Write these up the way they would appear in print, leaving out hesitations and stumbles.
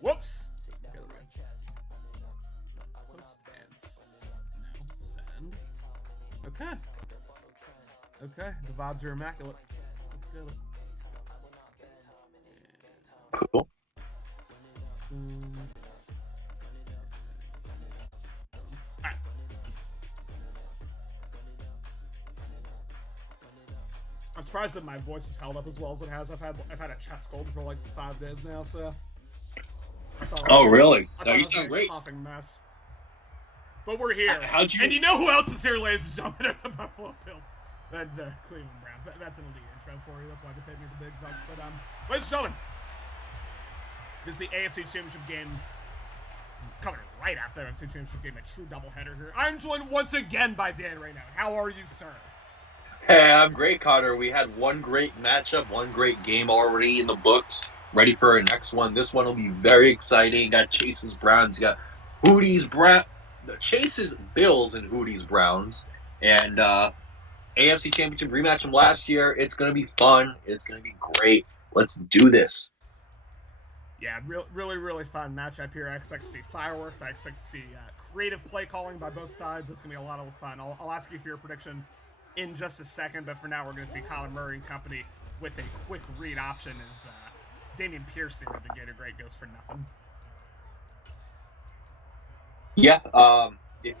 Whoops. Post and now send. Okay. Okay. The vibes are immaculate. Let's go. Cool. Alright. I'm surprised that my voice has held up as well as it has. I've had a chest cold for like 5 days now, so. Oh, really? I No, thought you it was sound a great. coughing mess. But we're here. How'd you? And you know who else is here, ladies and gentlemen, at the Buffalo Bills? The Cleveland Browns. That's an elite intro for you. That's why they paid me the big bucks. But, ladies and gentlemen, this is the AFC Championship game. Coming right after the AFC Championship game, a true doubleheader here. I'm joined once again by Dan Raynaud. How are you, sir? Hey, I'm great, Connor. We had one great matchup, one great game already in the books. Ready for our next one. This one will be very exciting. You got Chase's Browns. You got Hootie's Chase's Bills and Hootie's Browns. And AFC Championship rematch from last year. It's going to be fun. It's going to be great. Let's do this. Yeah, really fun matchup here. I expect to see fireworks. I expect to see creative play calling by both sides. It's going to be a lot of fun. I'll ask you for your prediction in just a second, but for now, we're going to see Kyler Murray and company with a quick read option as Damian Pierce, the Gator Great, goes for nothing. Yeah, it's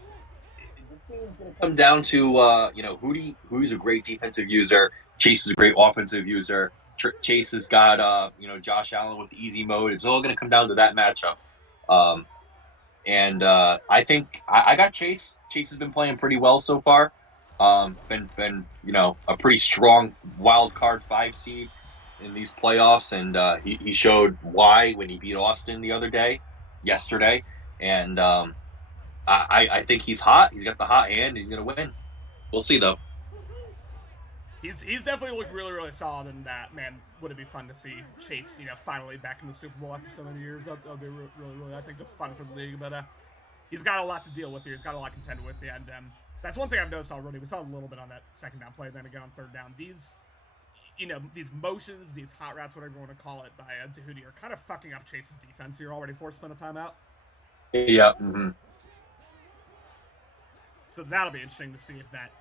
going to come down to Hootie's a great defensive user. Chase is a great offensive user. Chase has got Josh Allen with the easy mode. It's all going to come down to that matchup. I think I got Chase. Chase has been playing pretty well so far. Been a pretty strong wild card 5 seed in these playoffs, and he showed why when he beat Austin yesterday, and I think he's hot. He's got the hot hand. He's gonna win. We'll see though. He's definitely looked really solid, and man, would it be fun to see Chase finally back in the Super Bowl after so many years? That'll be really I think just fun for the league, but he's got a lot to deal with here. He's got a lot to contend with, and that's one thing I've noticed already. We saw a little bit on that second down play, then again on third down. These motions, these hot routes, whatever you want to call it, by Tahuti are kind of fucking up Chase's defense. You're already forced to spend a timeout. Yeah. Mm-hmm. So that'll be interesting to see if that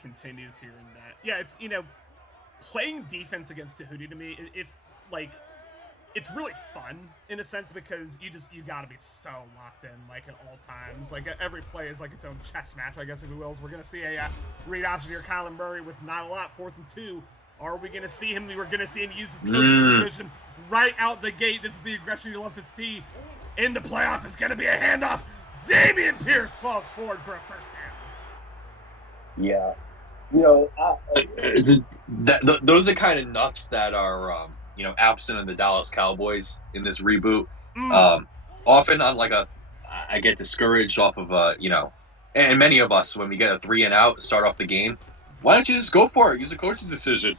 continues here and that. Yeah, it's, playing defense against Tahuti to me, it's really fun in a sense because you gotta be so locked in at all times. Every play is its own chess match, I guess, if you will. We're gonna see a read option here, Kyler Murray with not a lot, 4th and 2. Are we gonna see him? We're gonna see him use his coach's decision right out the gate. This is the aggression you love to see in the playoffs. It's gonna be a handoff. Damian Pierce falls forward for a first down. Yeah. Those are kind of nuts that are absent in the Dallas Cowboys in this reboot. Often I get discouraged off of and many of us when we get a 3 and out start off the game. Why don't you just go for it? Use a coach's decision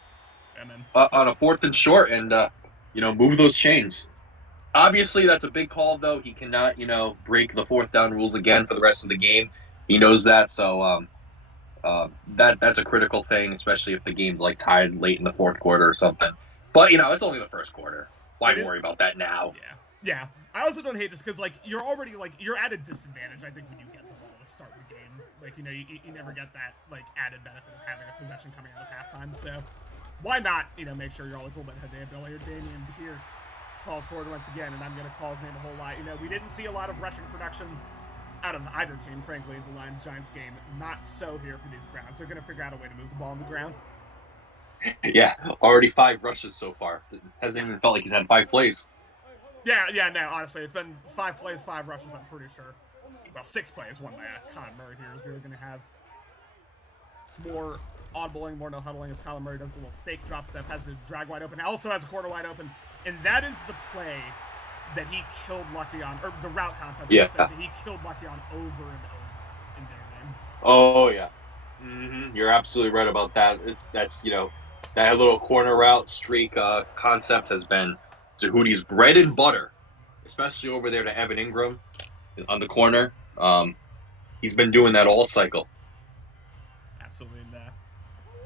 on a 4th and short and move those chains. Obviously, that's a big call though. He cannot break the 4th down rules again for the rest of the game. He knows that, so that's a critical thing, especially if the game's tied late in the 4th quarter or something. But it's only the 1st quarter. Why worry about that now? Yeah. I also don't hate this because you're already you're at a disadvantage. I think when you get the ball to start the game, you never get that added benefit of having a possession coming out of halftime. So why not make sure you're always a little bit ahead of here. Damian Pierce falls forward once again, and I'm gonna call his name a whole lot. We didn't see a lot of rushing production out of either team, frankly, the Lions-Giants game. Not so here for these Browns. They're going to figure out a way to move the ball on the ground. Yeah, already 5 rushes so far. It hasn't even felt like he's had 5 plays. Yeah, no, honestly, it's been 5 plays, 5 rushes, I'm pretty sure. Well, 6 plays, 1 by Kyler Murray here, as we're going to have more audibling, more no-huddling, as Kyler Murray does a little fake drop step, has a drag wide open, also has a corner wide open, and that is the play that he killed Lucky on, or the route concept that he killed Lucky on over and over in their game. Oh, yeah. Mm-hmm. You're absolutely right about that. That little corner route streak concept has been Tahuti's bread and butter, especially over there to Evan Ingram on the corner. He's been doing that all cycle. Absolutely.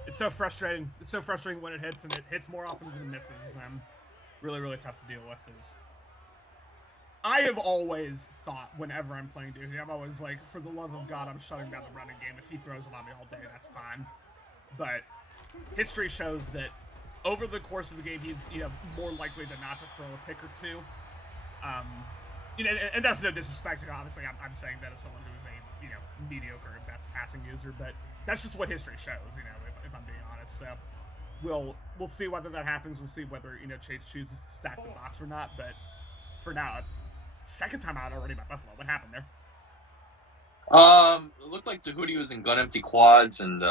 It's so frustrating. It's so frustrating when it hits, and it hits more often than it misses. Really tough to deal with. I have always thought whenever I'm playing Duty, I'm always like, for the love of God, I'm shutting down the running game. If he throws it on me all day, that's fine. But history shows that over the course of the game, he's more likely than not to throw a pick or two. And that's no disrespect. Obviously, I'm saying that as someone who is a mediocre at best passing user, but that's just what history shows. If I'm being honest, so we'll see whether that happens. We'll see whether Chase chooses to stack the box or not. But for now, second time out already by Buffalo. What happened there? It looked like Tahuti was in gun empty quads and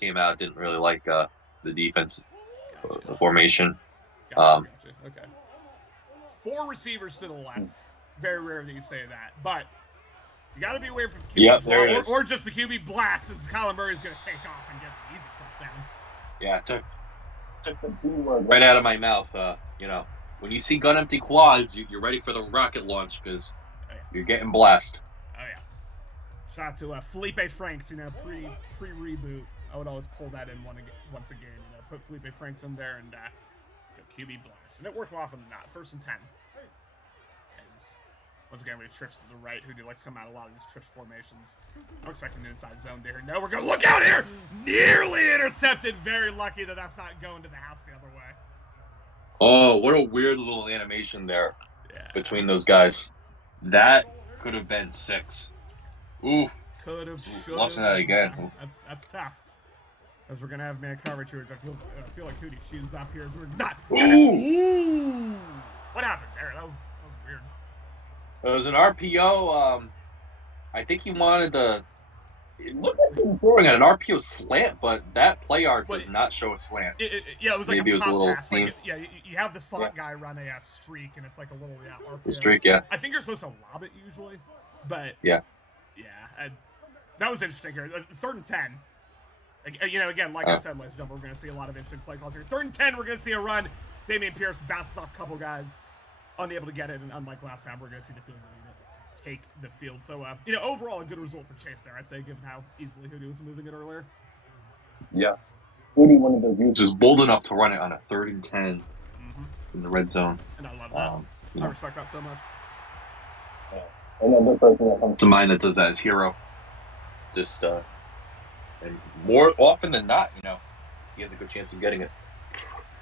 came out. Didn't really like the defense formation. Gotcha. Okay. 4 receivers to the left. Very rare that you say that, but you got to be aware from QB blast, or just the QB blast, as Kyler Murray is going to take off and get the easy first down. Yeah, took the B word right out of my mouth. When you see gun empty quads, you're ready for the rocket launch because you're getting blast. Oh yeah. Shout out to Felipe Franks. Pre reboot, I would always pull that in once again. Put Felipe Franks in there and go QB blast, and it worked more often than not. 1st and 10. Once again, when he trips to the right, who likes to come out a lot of these trips formations. I'm expecting an inside zone there. No, we're going to look out here! Nearly intercepted. Very lucky that that's not going to the house the other way. Oh, what a weird little animation there between those guys. That could have been 6. Oof. Could have, should have. Watching that again. That's tough. As we're going to have man coverage here. I feel like Hootie shoes up here as we're not. Ooh! What happened there? That was weird. It was an RPO. I think he wanted to. It looked like he was throwing at an RPO slant, but that play art does not show a slant. It was like maybe a it was a little pass. Like, you have the slot guy run a streak, and it's like a little RPO. The streak, yeah. I think you're supposed to lob it usually, but yeah, that was interesting here. 3rd and 10. Again, like I said, ladies and gentlemen, we're going to see a lot of interesting play calls here. 3rd and 10, we're going to see a run. Damian Pierce bounces off a couple guys, unable to get it, and unlike last time, we're going to see the field take the field. So, overall, a good result for Chase there, I'd say, given how easily Hootie was moving it earlier. Yeah. Hootie, one of those users, bold enough to run it on a 3rd and 10 in the red zone. And I love that. I respect that so much. Another person that comes to mind that does that is Hero. Just, and more often than not, he has a good chance of getting it.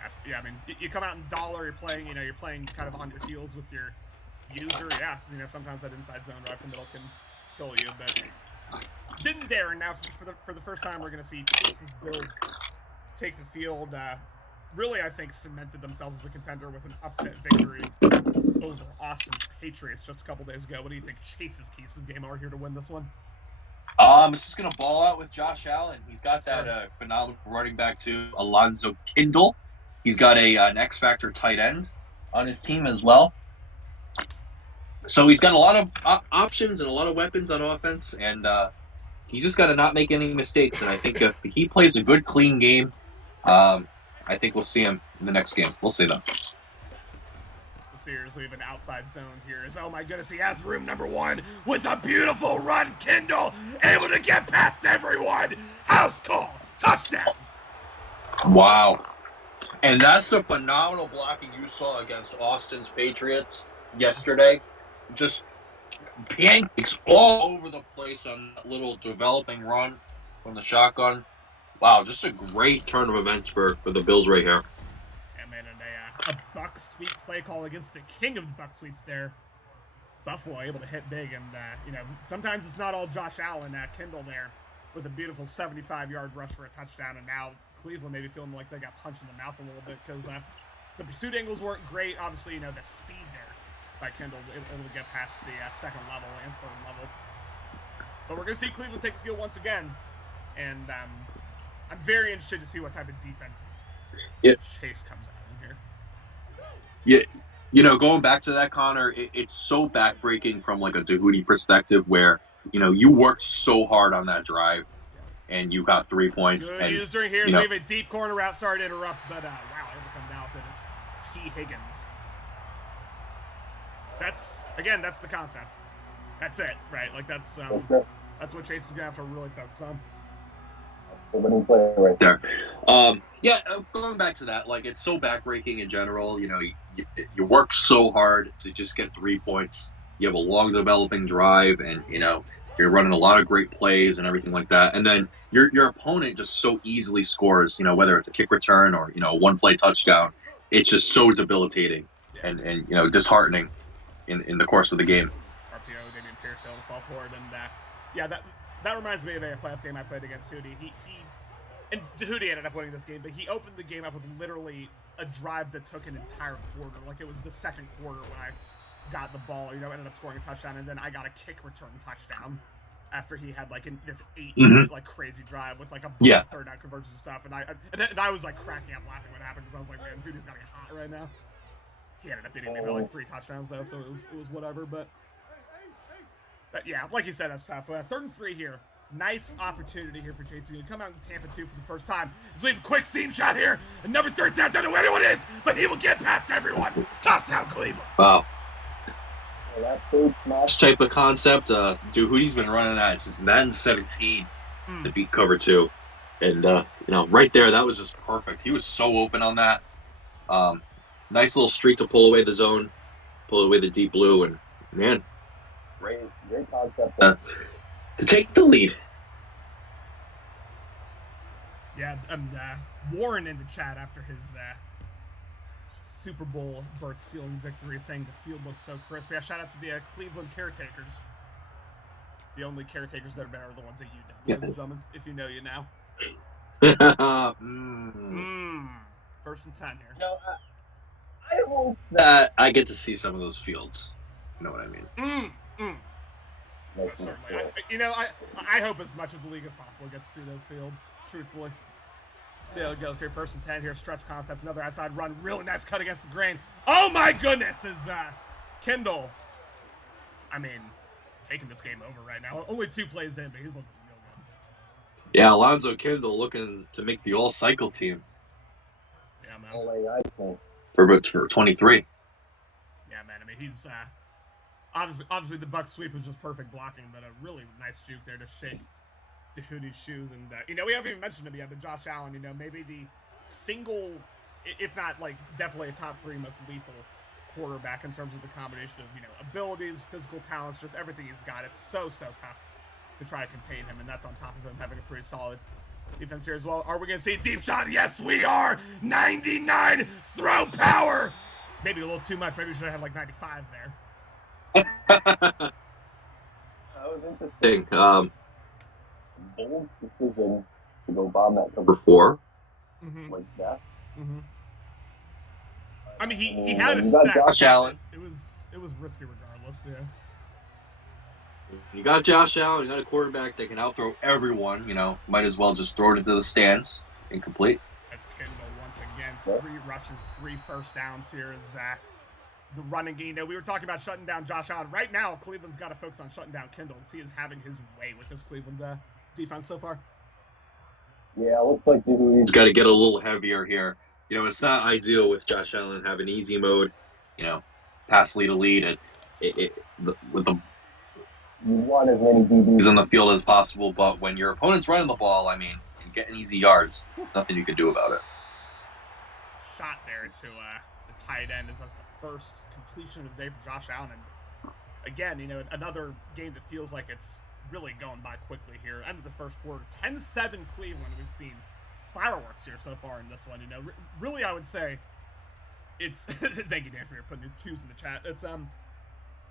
Absolutely. Yeah, I mean, you come out in dollar, you're playing kind of on your heels with your user, because sometimes that inside zone right from the middle can kill you, but didn't dare. And now for the first time, we're going to see Chase's Bills take the field. Really, I think cemented themselves as a contender with an upset victory over Austin's Patriots just a couple days ago. What do you think Chase's keys to the game are here to win this one? It's just going to ball out with Josh Allen. He's got that phenomenal running back too, Alonzo Kindle. He's got an X Factor tight end on his team as well. So he's got a lot of options and a lot of weapons on offense, and he's just got to not make any mistakes. And I think if he plays a good, clean game, I think we'll see him in the next game. We'll see them. Seriously, an outside zone here is, oh my goodness, he has room number 1 with a beautiful run. Kindle able to get past everyone. House call. Touchdown. Wow. And that's the phenomenal blocking you saw against Austin's Patriots yesterday. Just pancakes all over the place on that little developing run from the shotgun. Wow, just a great turn of events for the Bills right here. And man, a buck sweep play call against the king of the buck sweeps there. Buffalo able to hit big, and sometimes it's not all Josh Allen. Kindle there with a beautiful 75-yard rush for a touchdown, and now Cleveland maybe feeling like they got punched in the mouth a little bit because the pursuit angles weren't great. Obviously, the speed there by Kindle able to get past the 2nd level and 3rd level. But we're going to see Cleveland take the field once again, and I'm very interested to see what type of defenses Chase comes out in here. Yeah, going back to that, Connor, it's so backbreaking from like a Tahuti perspective where, you worked so hard on that drive and you got 3 points. Good user here. We have a deep corner route. Sorry to interrupt, but wow, able to come down with it is T. Higgins. That's the concept. That's it, right? Like that's what Chase is gonna have to really focus on. Winning play right there. Going back to that, like it's so backbreaking in general. you work so hard to just get 3 points. You have a long developing drive, and you're running a lot of great plays and everything like that. And then your opponent just so easily scores. Whether it's a kick return or a one play touchdown, it's just so debilitating and disheartening in the course of the game. RPO, Damian Pierce, able to fall forward, and that reminds me of a playoff game I played against Hootie. And Hootie ended up winning this game, but he opened the game up with literally a drive that took an entire quarter. Like, it was the second quarter when I got the ball, ended up scoring a touchdown, and then I got a kick return touchdown after he had, like, this 8-minute, like, crazy drive with, like, a bunch of third down conversions and stuff. And I was, like, cracking up laughing when it happened because I was like, man, Hootie's got to get hot right now. He ended up beating me by, like, 3 touchdowns, though, so it was whatever. But yeah, like you said, that's tough. 3rd and 3 here. Nice opportunity here for JT to come out in Tampa 2 for the first time. So we have a quick seam shot here. And number 13, don't know who anyone is, but he will get past everyone. Touchdown, Cleveland. Wow. This type of concept, Hootie's been running that since Madden 17 to beat cover 2. And, right there, that was just perfect. He was so open on that. Nice little streak to pull away the zone, pull away the deep blue, and, man. Great concept. To take the lead. Yeah, Warren in the chat after his Super Bowl berth-sealing victory saying the field looks so crisp. Yeah, shout out to the Cleveland caretakers. The only caretakers that are better are the ones that you know, ladies and gentlemen, if you know you now. 1st and 10 here. I hope that I get to see some of those fields. You know what I mean? Certainly. I hope as much of the league as possible gets to see those fields, truthfully. See how it goes here. 1st and 10 here. Stretch concept. Another outside run. Really nice cut against the grain. Oh, my goodness, is Kendall. Taking this game over right now. Only 2 plays in, but he's looking real good. Yeah, Alonzo Kendall looking to make the all-cycle team. Yeah, man. For 23. Yeah, man. He's obviously the Bucs sweep was just perfect blocking, but a really nice juke there to shake to Hootie's shoes. And we haven't even mentioned him yet, but Josh Allen, maybe the single, if not like definitely a top 3 most lethal quarterback in terms of the combination of abilities, physical talents, just everything he's got. It's so tough to try to contain him, and that's on top of him having a pretty solid defense here as well. Are we going to see a deep shot? Yes, we are. 99 throw power. Maybe a little too much. Maybe we should have had like 95 there. That was interesting. Bold decision to go bomb that cover 4. Like that. He had a stack. Josh Allen. It was risky regardless. Yeah. You got Josh Allen. You got a quarterback that can outthrow everyone. Might as well just throw it into the stands. Incomplete. As Kendall once again, 3 rushes, 3 first downs here as the running game. We were talking about shutting down Josh Allen. Right now, Cleveland's got to focus on shutting down Kendall because he is having his way with this Cleveland defense so far. Yeah, it looks like he's got to get a little heavier here. It's not ideal with Josh Allen having easy mode. Pass lead to lead. With the you want as many DBs on the field as possible, but when your opponent's running the ball, and getting easy yards, there's nothing you can do about it. Shot there to the tight end as that's the first completion of the day for Josh Allen. And again, another game that feels like it's really going by quickly here. End of the first quarter, 10-7 Cleveland. We've seen fireworks here so far in this one. Really, I would say it's. Thank you, Dan, for putting your 2s in the chat.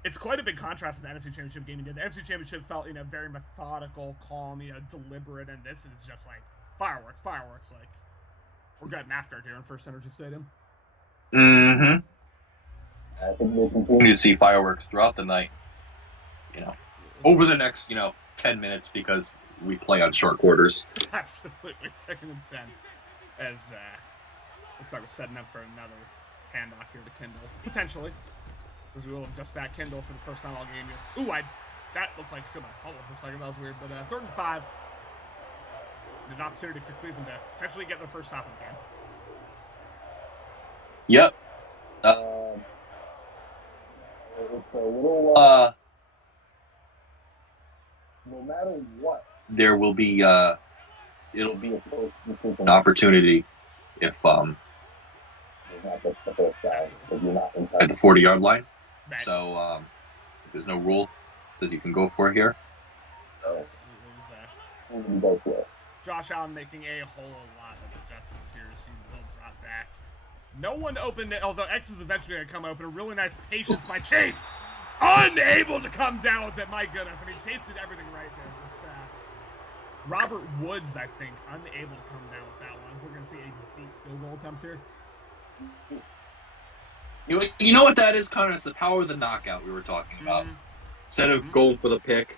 It's quite a big contrast to the NFC Championship game. The NFC Championship felt, very methodical, calm, deliberate, and this is just like fireworks. Like, we're getting after it here in First Energy Stadium. I think we'll continue to see fireworks throughout the night. Over the next, 10 minutes because we play on short quarters. Absolutely. 2nd and 10. As looks like we're setting up for another handoff here to Kendall. Potentially. Because we will have just that Kendall for the first time all game. Yes. Ooh, that looked like it could have been a fumble for a second. That was weird. But 3rd and 5. An opportunity for Cleveland to potentially get their first stop of the game. Yep. It's a little, no matter what, there will be, it'll be an opportunity if not just the first guy, if you're not inside At the 40-yard line. Right. So there's no rule that says you can go for it here. Absolutely. you go for it. Josh Allen making a whole lot of adjustments here, so he will drop back. No one opened it, although X is eventually going to come open. A really nice patience by Chase. Unable to come down with it, my goodness. I mean, Chase did everything right there. Just Robert Woods, I think, unable to come down with that one. We're going to see a deep field goal attempt here. You know what that is, Connor? It's the power of the knockout we were talking about. Instead of going for the pick,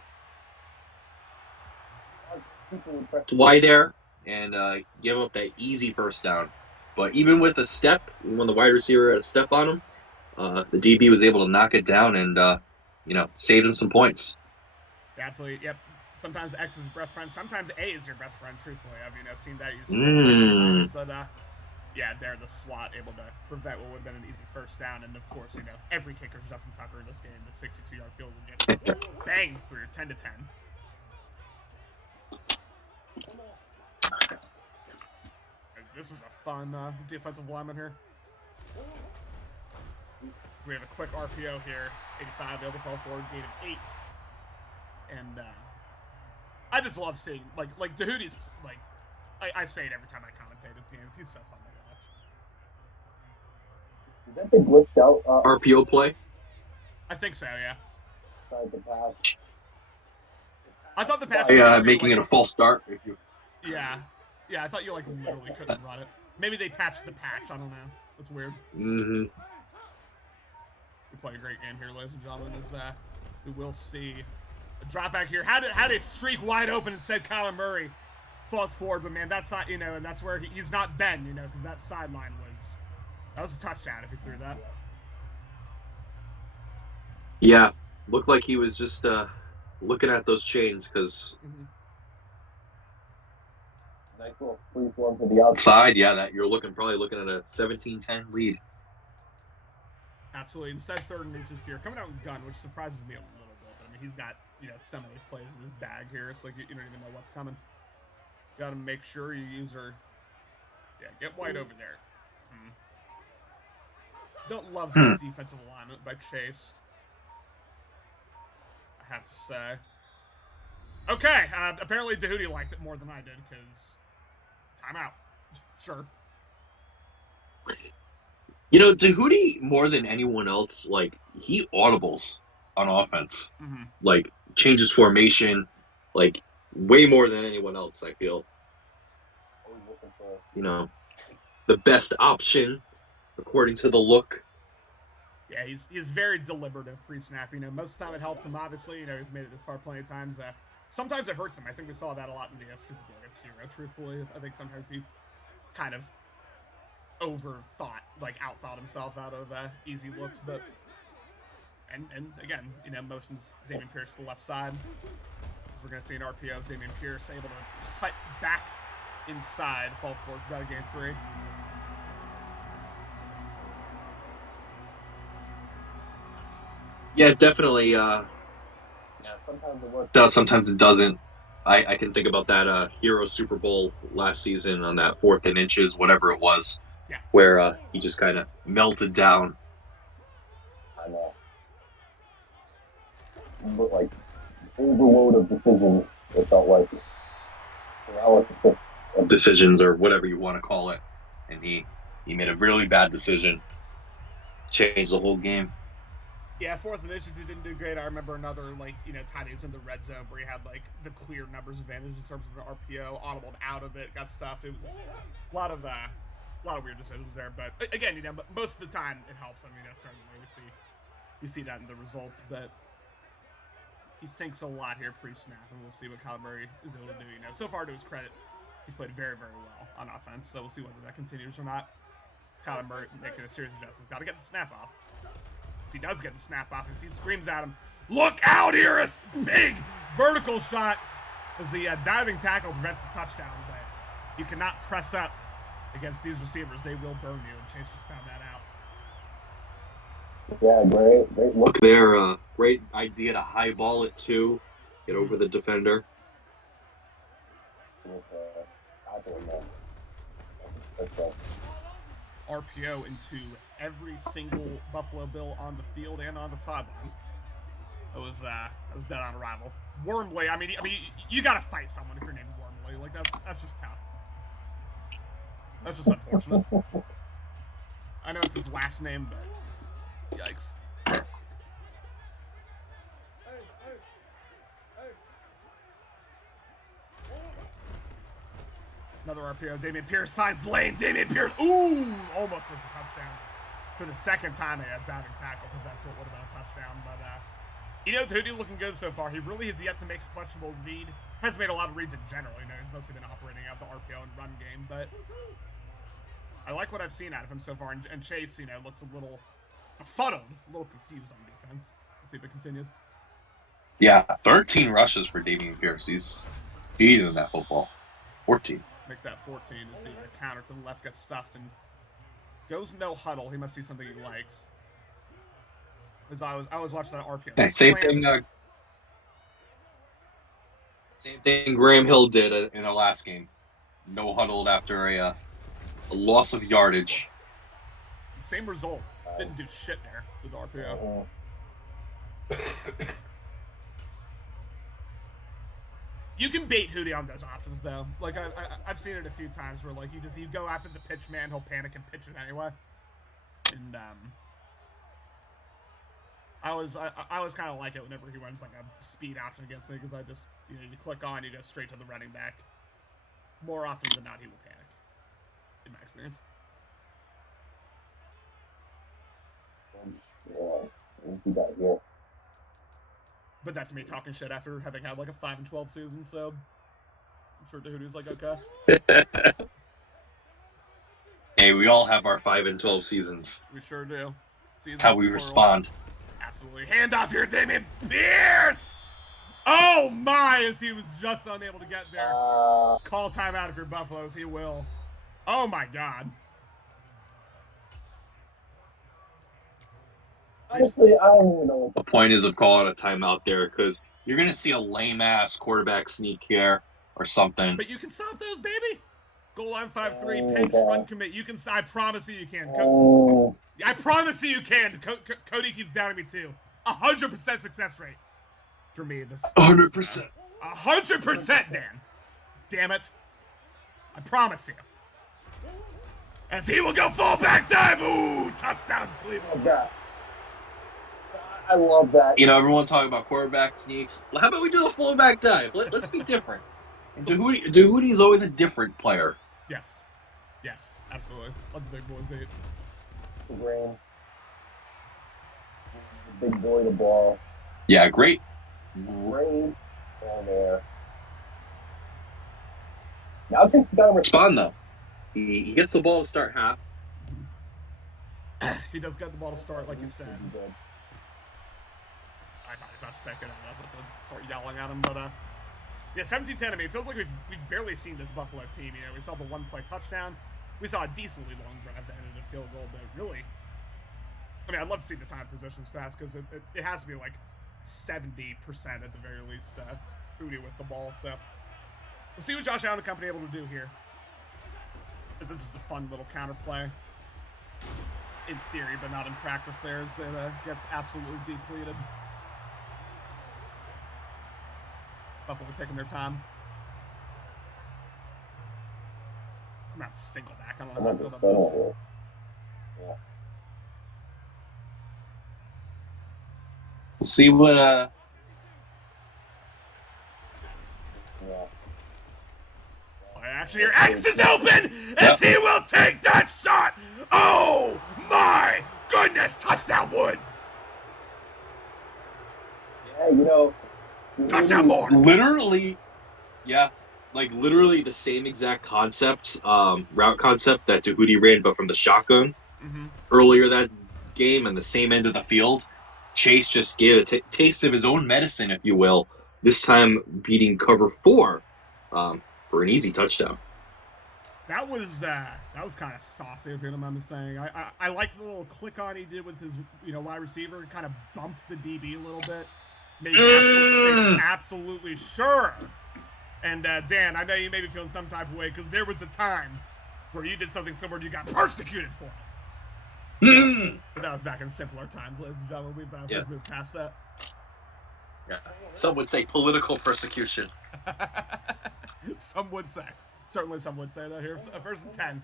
fly there and give up that easy first down. But even with a step, when the wide receiver had a step on him, the DB was able to knock it down and saved him some points. Absolutely, yep. Sometimes X is your best friend. Sometimes A is your best friend. Truthfully, I've seen that used sometimes. But yeah, there the slot able to prevent what would have been an easy first down. And of course, every kicker is Justin Tucker in this game. The 62-yard field goal gets banged through 10-10. This is a fun defensive lineman here. So we have a quick RPO here. 85, able to fall forward, gain of 8. And I just love seeing, like Dahuti's, I say it every time I commentate his games. He's so fun to watch. Is that the glitched out RPO play? I think so, yeah. Side the pass? I thought the pass... making it a false start. Yeah. Yeah, I thought you, literally couldn't run it. Maybe they patched the patch. I don't know. That's weird. Mm-hmm. We play a great game here, ladies and gentlemen. As we will see a drop back here. Had a streak wide open. Instead, Kyler Murray falls forward. But, man, that's not, and that's where he's not Ben, because that sideline was... That was a touchdown if he threw that. Yeah. Looked like he was just looking at those chains because... Nice little free form to the outside. Yeah, that you're probably looking at a 17-10 lead. Absolutely. Instead, 3rd and inches here. Coming out with gun, which surprises me a little bit. But, he's got, so many plays in his bag here. It's like you don't even know what's coming. Got to make sure you use her. Yeah, get wide over there. Don't love this defensive alignment by Chase. I have to say. Okay, apparently Dahuti liked it more than I did, because timeout. Sure. Dahuti, more than anyone else, he audibles on offense. Changes formation, way more than anyone else, I feel. The best option, according to the look. Yeah, he's very deliberative pre-snap. Most of the time it helps him, obviously. He's made it this far plenty of times. Sometimes it hurts him. I think we saw that a lot in the Super Bowl against Hero, truthfully. I think sometimes he kind of overthought, outthought himself out of easy looks. But and again, motions Dameon Pierce to the left side. As we're going to see an RPO, Dameon Pierce able to cut back inside. Falls forward for about a gain 3. Yeah, definitely. Sometimes it works. Sometimes it doesn't. I can think about that Hero Super Bowl last season on that 4th and inches, whatever it was, where he just kind of melted down. I know. But overload of decisions, it felt like paralysis of decisions or whatever you want to call it, and he made a really bad decision, changed the whole game. Yeah, 4th and inches, he didn't do great. I remember another, tight in the red zone where he had, the clear numbers advantage in terms of an RPO, audibled out of it, got stuffed. It was a lot of weird decisions there. But, again, most of the time it helps. Certainly we see that in the results. But he thinks a lot here pre-snap, and we'll see what Kyler Murray is able to do. So far, to his credit, he's played very, very well on offense. So we'll see whether that continues or not. Kyler Murray making a series of adjustments. Got to get the snap off. He does get the snap off as he screams at him, "Look out here!" A big vertical shot as the diving tackle prevents the touchdown. But you cannot press up against these receivers. They will burn you, and Chase just found that out. Yeah, great look there. Great idea to highball it, too. Get over the defender. RPO into every single Buffalo Bill on the field and on the sideline. It was dead on arrival. Wormley, I mean, you gotta fight someone if you're named Wormley. Like that's just tough. That's just unfortunate. I know it's his last name, but yikes. Another RPO. Dameon Pierce finds lane. Dameon Pierce. Ooh! Almost was a touchdown. For the second time, they had diving tackle, but that's what would have been a touchdown. But, Tahuti looking good so far. He really has yet to make a questionable read. Hasn't made a lot of reads in general. He's mostly been operating out the RPO and run game, but I like what I've seen out of him so far. And Chase, looks a little befuddled, a little confused on defense. We'll see if it continues. Yeah, 13 rushes for Dameon Pierce. He's beating that football. 14. Make that 14 as the counter to the left gets stuffed and goes no huddle. He must see something he likes. As I was watching that RPO. Hey, same thing Graham Hill did in the last game. No huddled after a loss of yardage. Same result. Didn't do shit there to the RPO. You can bait Hootie on those options, though. Like, I've seen it a few times where, like, you go after the pitch man, he'll panic and pitch it anyway. And, I was kind of like it whenever he runs, like, a speed option against me, because I just, you click on, you go straight to the running back. More often than not, he will panic, in my experience. Yeah, we got here. But that's me talking shit after having had like a 5-12 season, so I'm sure Hootie's like, okay. Hey, we all have our 5-12 seasons. We sure do. That's how we respond. Absolutely. Hand off here, Dameon Pierce! Oh my, as he was just unable to get there. Call timeout if you're Buffaloes, he will. Oh my god. Honestly, I don't even know what the point is of calling a timeout there, because you're going to see a lame-ass quarterback sneak here or something. But you can stop those, baby! Goal line 5-3, pinch, run commit. You can. I promise you can. I promise you can. Cody keeps doubting me, too. 100% success rate for me. 100%. 100%, Dan. Damn it. I promise you. As he will go fullback dive. Ooh, touchdown, Cleveland. I love that. Everyone talking about quarterback sneaks. Well, how about we do the fullback dive? Let's be different. And Tahuti's always a different player. Yes, absolutely. Let the big boys eat. Graham. Big boy the ball. Yeah, great. Great down there. Now Jake's got to respond, though. He gets the ball to start half. He does get the ball to start, like you said. I thought he was about to stick it, and I was about to start yelling at him, but yeah, 17-10. I mean, it feels like we've barely seen this Buffalo team. We saw the one-play touchdown. We saw a decently long drive that ended in a field goal, but really, I mean, I'd love to see the time position stats, because it has to be like 70% at the very least, Hootie with the ball. So we'll see what Josh Allen and company are able to do here. This is a fun little counterplay in theory, but not in practice. There as that gets absolutely depleted. Buffalo taking their time. I'm not single back. I don't know how I feel about this. Yeah. We'll see what. Actually, your X is open as he will take that shot. Oh my goodness! Touchdown, Woods. Yeah, touchdown more. Literally, yeah, like literally the same exact concept, route concept that Tahuti ran, but from the shotgun earlier that game and the same end of the field. Chase just gave a taste of his own medicine, if you will. This time beating cover 4 for an easy touchdown. That was kind of saucy, if you don't mind me saying. I liked the little click on he did with his wide receiver. Kind of bumped the DB a little bit. Made absolutely sure. And Dan, I know you may be feeling some type of way because there was a time where you did something similar and you got persecuted for it. But that was back in simpler times, ladies and gentlemen. We've moved past that. Yeah. Some would say political persecution. Some would say. Certainly some would say that here. First and 10.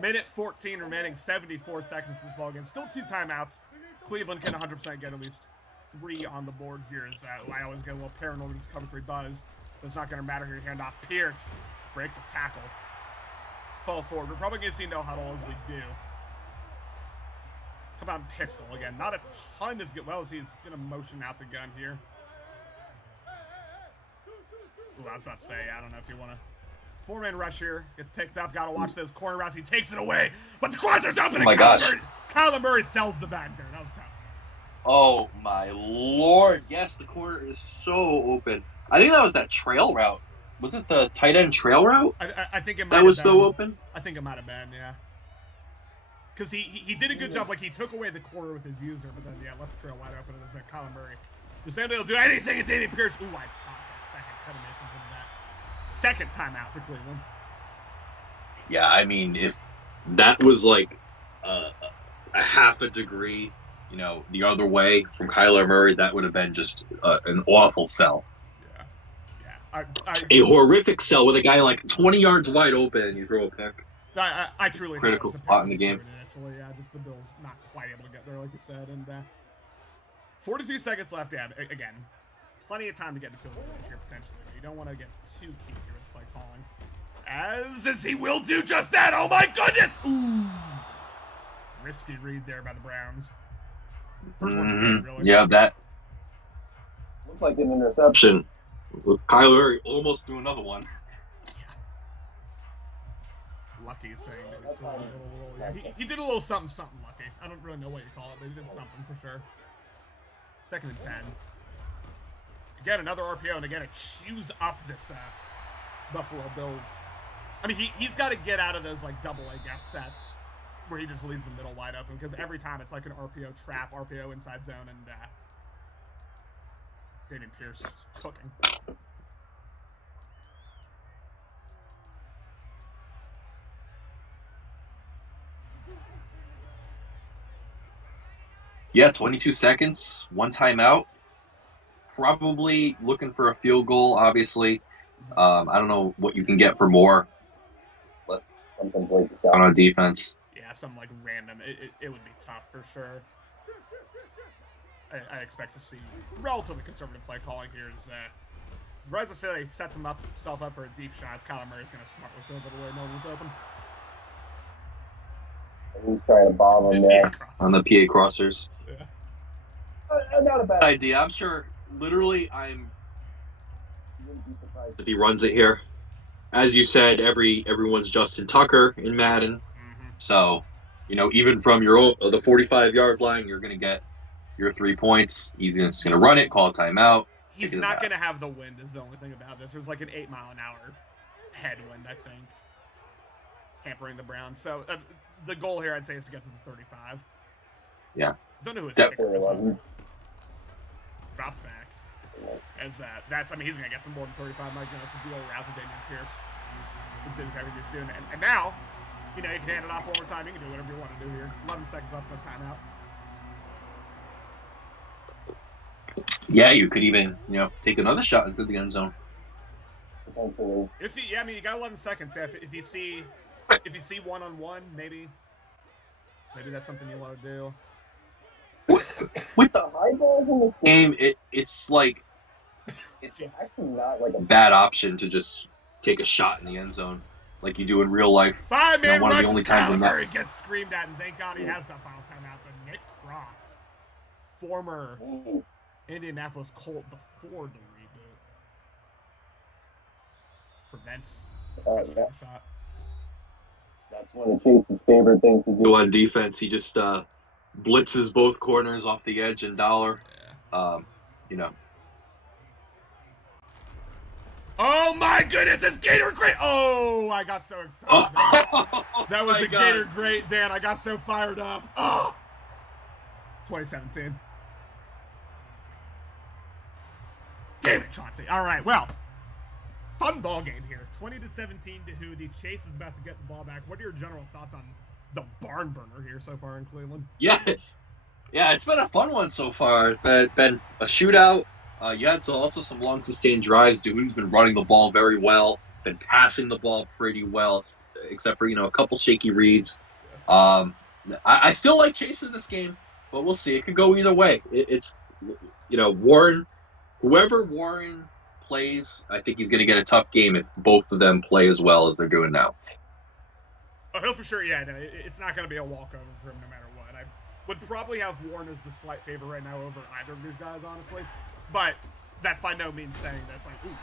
Minute 14 remaining, 74 seconds in this ballgame. Still 2 timeouts. Cleveland can 100% get at least 3 on the board here. As I always get a little paranoid with this cover 3 buzz. But it's not going to matter here. Hand off. Pierce breaks a tackle. Falls forward. We're probably going to see no huddle as we do. Come on, pistol again. Not a ton of good. Well, he's going to motion out to gun here. Ooh, I was about to say, I don't know if you want to. 4-man rush here. Gets picked up. Got to watch those corner routes. He takes it away. But the crosser's open. Oh my gosh. Kyler Murray sells the bag there. That was tough. Oh my lord. Yes, the corner is so open. I think that was that trail route. Was it the tight end trail route? I think it might that have was been. so open? I think it might have been, yeah. Because he did a good job. Like, he took away the corner with his user, but then, yeah, left the trail wide open. And there's that Kyler Murray. Just able to do anything. It's David Pierce. Ooh, I thought for a second. Could have made something of that. Second timeout for Cleveland. Yeah, I mean, if that was like a half a degree, you know, the other way from Kyler Murray, that would have been just an awful sell. Yeah. A horrific sell with a guy like 20 yards wide open and you throw a pick. I truly critical thought it was spot in the game. Initially, yeah, just the Bills not quite able to get there, like you said. And 43 seconds left. Yeah, again, plenty of time to get to field goal here potentially. You don't want to get too keen here with play calling. As he will do just that. Oh my goodness! Ooh, risky read there by the Browns. First one of the game, really. Yeah, that Looks like an interception. with Kyler Murray almost threw another one. Lucky is saying that he's throwing a little, he did a little something lucky. I don't really know what you call it, but he did something for sure. 2nd and 10. Again, another RPO, and again, it chews up this Buffalo Bills. I mean, he's got to get out of those like double A gap sets where he just leaves the middle wide open, because every time it's like an RPO trap, RPO inside zone, and David Pierce is just cooking. Yeah, 22 seconds, 1 timeout. Probably looking for a field goal, obviously. I don't know what you can get for more. But on defense. Yeah, something like random. It would be tough for sure. I expect to see relatively conservative play calling here. As I say, he sets himself up for a deep shot. Kyler Murray's going to smartly throw it away. No one's open. He's trying to bomb him there. On the PA crossers. Yeah. Not a bad idea. I'm sure, literally, if he runs it here. As you said, everyone's Justin Tucker in Madden. Mm-hmm. So, you know, even from the 45-yard line, you're going to get your 3 points. He's just going to run it, call a timeout. He's not going to have the wind is the only thing about this. There's like an 8-mile-an-hour headwind, I think, hampering the Browns. So the goal here, I'd say, is to get to the 35. Yeah. Don't know who his Definitely kicker is. Drops back. As he's going to get them more than 35. My goodness, would be over Rouse and Damian Pierce. We'll do exactly this soon. And now, you know, you can hand it off one more time. You can do whatever you want to do here. 11 seconds left for the timeout. Yeah, you could even, you know, take another shot into the end zone. You got 11 seconds. Yeah, if you see one-on-one, maybe that's something you want to do. With the high balls in the game, it's like it's actually not like a bad option to just take a shot in the end zone like you do in real life. 5-man one of rush. the only times Murray gets screamed at, and thank God he has that final timeout. But Nick Cross, former Indianapolis Colt before the reboot, prevents the shot. That's one of Chase's favorite things to do on defense. He just blitzes both corners off the edge and dollar. Yeah. You know. Oh my goodness, it's Gator Great! Oh, I got so excited. That was a Gator Great, Dan. I got so fired up. Oh! 2017. Damn it, Chauncey. All right, well, fun ball game here. 20-17 to Hootie. Chase is about to get the ball back. What are your general thoughts on the barn burner here so far in Cleveland? Yeah, it's been a fun one so far. It's been a shootout. You had also some long sustained drives. Hootie's been running the ball very well. Been passing the ball pretty well, except for a couple shaky reads. I still like Chase in this game, but we'll see. It could go either way. It's Warren, whoever Warren plays, I think he's going to get a tough game if both of them play as well as they're doing now. Oh, he'll for sure. Yeah, no, it's not going to be a walkover for him no matter what. I would probably have Warren as the slight favorite right now over either of these guys, honestly. But that's by no means saying that's like, ooh,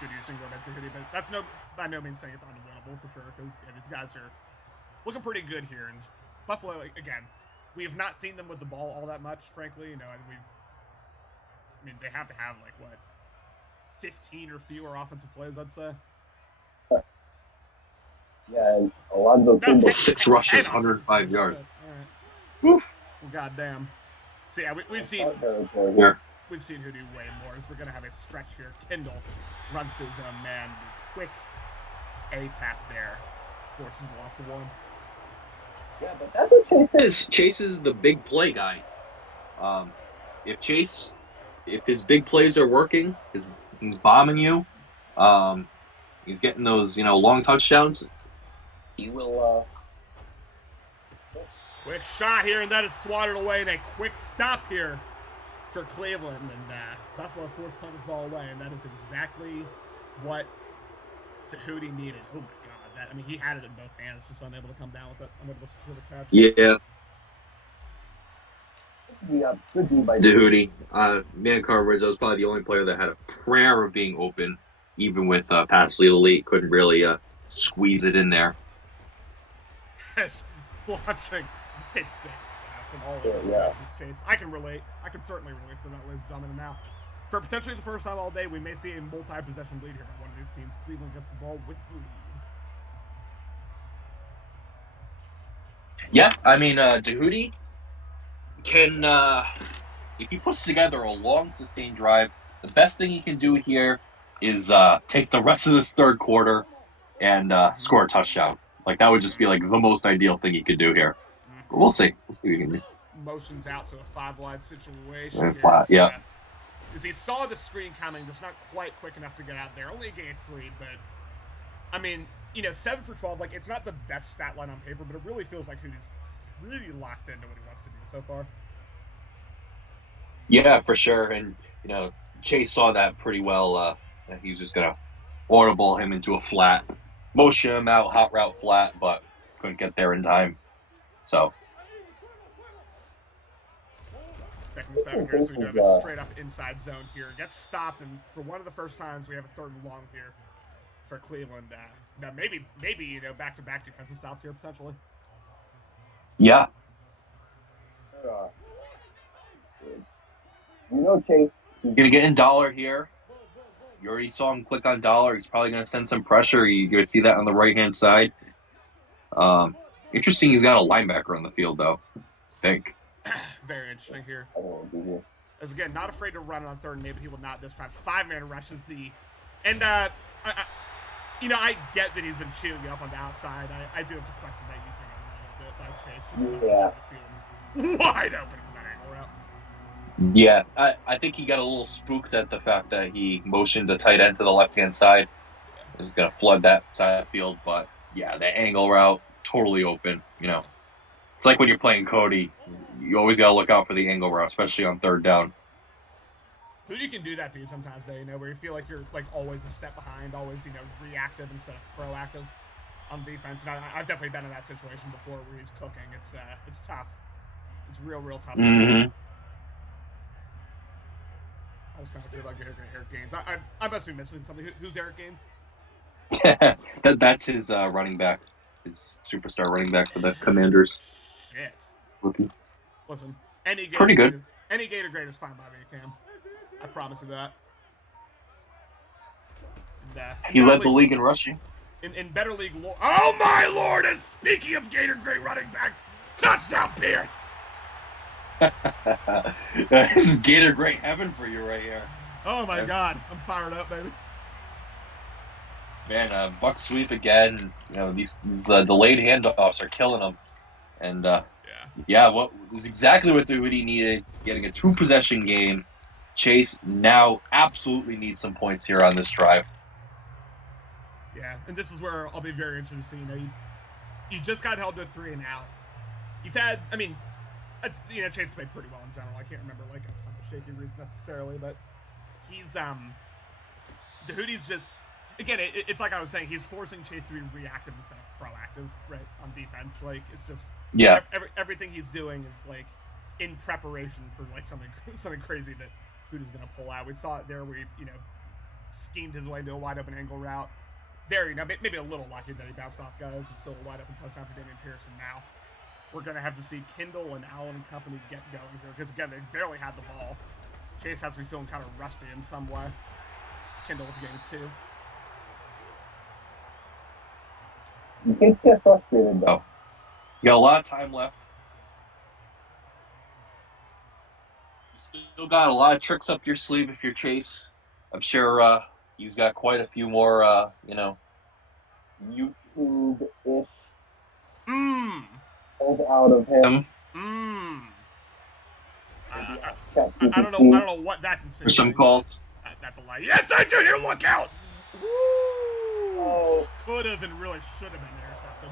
good using go back to Hoodie. But that's by no means saying it's unwinnable for sure, because these guys are looking pretty good here. And Buffalo, again, we have not seen them with the ball all that much, frankly. They have to have 15 or fewer offensive plays, I'd say. Yeah, and a lot of those 6 rushes, 105 yards. All right. Well, goddamn. So yeah, we've seen Hoodie way more. As we're gonna have a stretch here. Kendall runs to his own man. Quick A-tap there forces the loss of 1. Yeah, but that's what Chase is. Chase is the big play guy. If his big plays are working, he's bombing you. He's getting those long touchdowns. He will. Quick shot here, and that is swatted away, and a quick stop here for Cleveland. And Buffalo force punt this ball away, and that is exactly what Tahuti needed. Oh my God! He had it in both hands, just unable to come down with it, unable to secure the catch. Yeah. Yeah, good D by Tahuti. Man coverage, that was probably the only player that had a prayer of being open, even with Pasley Elite. Couldn't really squeeze it in there. Yes, watching hit sticks from all over this Chase. I can relate. I can certainly relate to that, ladies and gentlemen. And now, for potentially the first time all day, we may see a multi-possession lead here by one of these teams. Cleveland gets the ball with the lead. Yeah, Tahuti can, if he puts together a long, sustained drive, the best thing he can do here is take the rest of this third quarter and score a touchdown. That would just be the most ideal thing he could do here. But we'll see. We'll see what he can do. Motions out to a 5-wide situation. Yeah. As he saw the screen coming, just not quite quick enough to get out there. Only gained 3, but 7 for 12. It's not the best stat line on paper, but it really feels like Hootie's really locked into what he wants to do so far. Yeah, for sure. And Chase saw that pretty well. He was just gonna audible him into a flat, motion him out, hot route flat, but couldn't get there in time. So. 2nd and 7 here, so we do have a straight up inside zone here. Gets stopped, and for one of the first times, we have a 3rd and long here for Cleveland. Now maybe back-to-back defensive stops here potentially. Yeah. Chase. He's gonna get in Dollar here. You already saw him click on Dollar. He's probably gonna send some pressure. You're gonna see that on the right-hand side. Interesting. He's got a linebacker on the field though. I think. Very interesting here. As again, not afraid to run on 3rd and 8, but he will not this time. 5-man rushes and I get that he's been chewing you up on the outside. I do have to question that using it a little bit by Chase. Just wide open from that angle route. Yeah, I think he got a little spooked at the fact that he motioned the tight end to the left-hand side. He was going to flood that side of the field, but yeah, the angle route, totally open. It's like when you're playing Cody, you always got to look out for the angle route, especially on 3rd down. Who can do that to you sometimes, though, where you feel like you're always a step behind, always, reactive instead of proactive on defense. And I've definitely been in that situation before where he's cooking. It's tough. It's real tough. Mm-hmm. I was kind of feel like Eric Gaines. I must be missing something. Who's Eric Gaines? That's his running back, his superstar running back for the Commanders. Shit. Rookie. Listen, any Gator pretty good. Any Gator grade is fine by me, Cam. I promise you that. And, he led the league in rushing. In better league lore. Oh my lord! And speaking of Gator grade running backs, touchdown Pierce! This is Gator grade heaven for you right here. Oh my god, I'm fired up, baby. Man, buck sweep again. You know, these delayed handoffs are killing them. And Yeah. yeah, what is exactly what Doherty needed, getting a 2-possession game. Chase now absolutely needs some points here on this drive. Yeah, and this is where I'll be very interested to see. You just got held to a 3 and out. You've had, I mean, it's Chase has played pretty well in general. I can't remember like a ton of shaky reads necessarily, but he's Dahuti's just again. It's like I was saying, he's forcing Chase to be reactive instead of proactive, right, on defense. Like it's just everything he's doing is like in preparation for like something crazy that Dahuti's gonna pull out. We saw it there where he schemed his way into a wide open angle route. There, maybe a little lucky that he bounced off guys, but still a wide open touchdown for Damian Pearson. Now we're going to have to see Kindle and Allen and company get going here because, again, they've barely had the ball. Chase has to be feeling kind of rusty in some way. Kindle with game 2. You can't get frustrated, though. Oh. You got a lot of time left. You still got a lot of tricks up your sleeve if you're Chase. I'm sure he's got quite a few more, YouTube-ish out of him. I don't know what that's insinuating. For some calls. That's a lie. Yes, I do. Here, look out! Woo! Oh. Could have and really should have been intercepted.